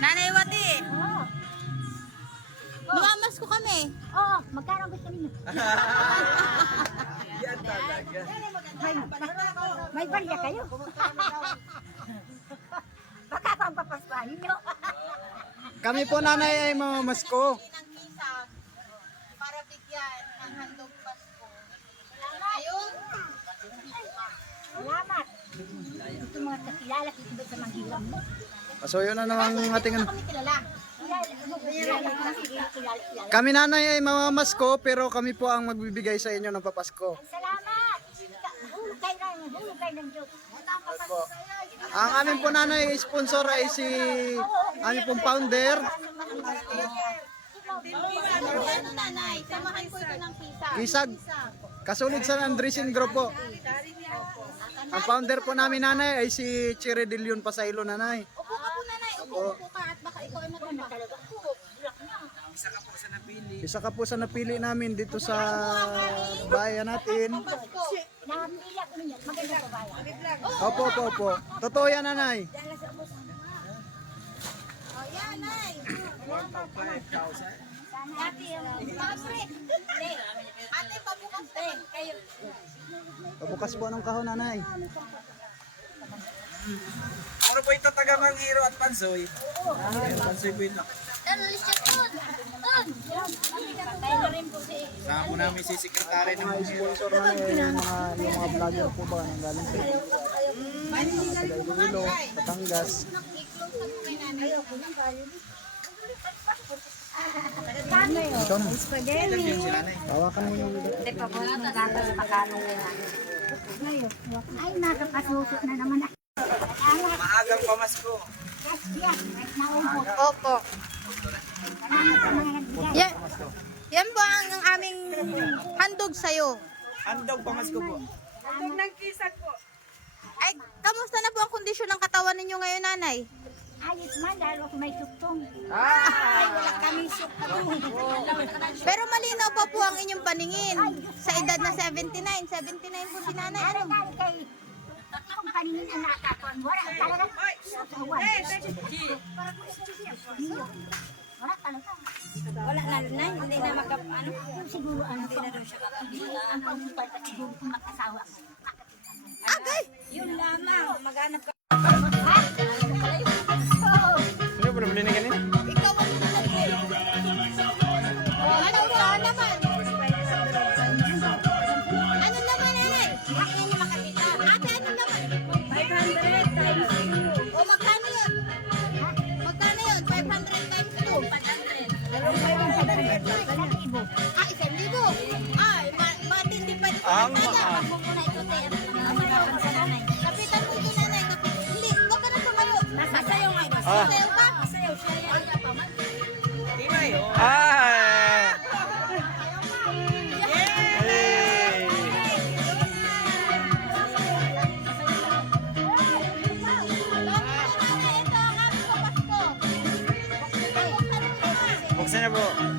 Nanay Wati. Mamamas ko kami. Oo, magkano gusto ninyo? Yan talaga. May barya kayo. Baka pang papaspahin nyo. Kami po nanay ay mamamasko. Ng misa para bigyan ng handog Pasko. Ayun. Salamat. Ito mga kakilala ko ba sa manghilang mo? So yun na naman ang ating ano. Kami kilala. Kilala. Kami nanay ay mamamasko pero kami po ang magbibigay sa inyo ng papasko. Salamat. Hulog kayo ng Diyos. Ang aming po nanay sponsor ay si aming pong founder, Ano nanay? Samahan ko ito ng pisa. Isag, kasulid sa Andresin Group po. Ang founder po namin nanay ay si Chire De Leon Pasaylo nanay. Upo ka po nanay. Upo ka at baka ikaw ay matumba. Isa ka po sa napili namin dito sa bayan natin. Namila ko ninyo. Maganda po ba yan? Opo, opo, opo. Totoo yan nanay. O yan nay. Ate, pabukas naman kayo. Pabukas po ng kahon nanay. Ano po ito taga Manghiro at Pansoy? Pansoy po ito. Dalis siya doon. Doon. Tayo rin po si... Saka po namin si sekretary ng Manghiro. Sponsor namin yung mga vlogger po ba nang galing sa Iloilo, Batangas. Ikaw na. Tawakan mo yung Ay, nakapasuso na naman. Maagang pamasko. Opo. Yan, yan po ang aming handog sa'yo. Handog pamasko po. Ay, kamusta na po ang kondisyon ng katawan ninyo ngayon, nanay? Ayos man, dahil ako may suktong. Ay, wala kami Pero malinaw pa po ang inyong paningin. Sa edad na 79. 79 po si nanay. Ano Ano? dahil kay kung paningin ang nakakatuan. Wala talaga. Wala talaga. Wala na, nanay. Hindi na ano. Siguro ano pa. Ang pag-upal at siguro kung mag-asawa ko. Agay! Yun lamang. Maghanap ka. Sino po naman kanina? Ikaw ang ano ba naman? Ano naman, nanay? Bakit niyo makakita? Ate, ano naman? 500 times 2. O, magkano yun? Magkano yun? 500 times 2. 500. Ah, 1,000. Ay, matindi pa rin. Ang mahal. Muna ito, te. Kapitan mo ito, nanay. Hindi, huwag ka na tumayo. Sasayaw nga. Sasayaw ka? Sasayaw siya. Timay. Ah! Buksan na po.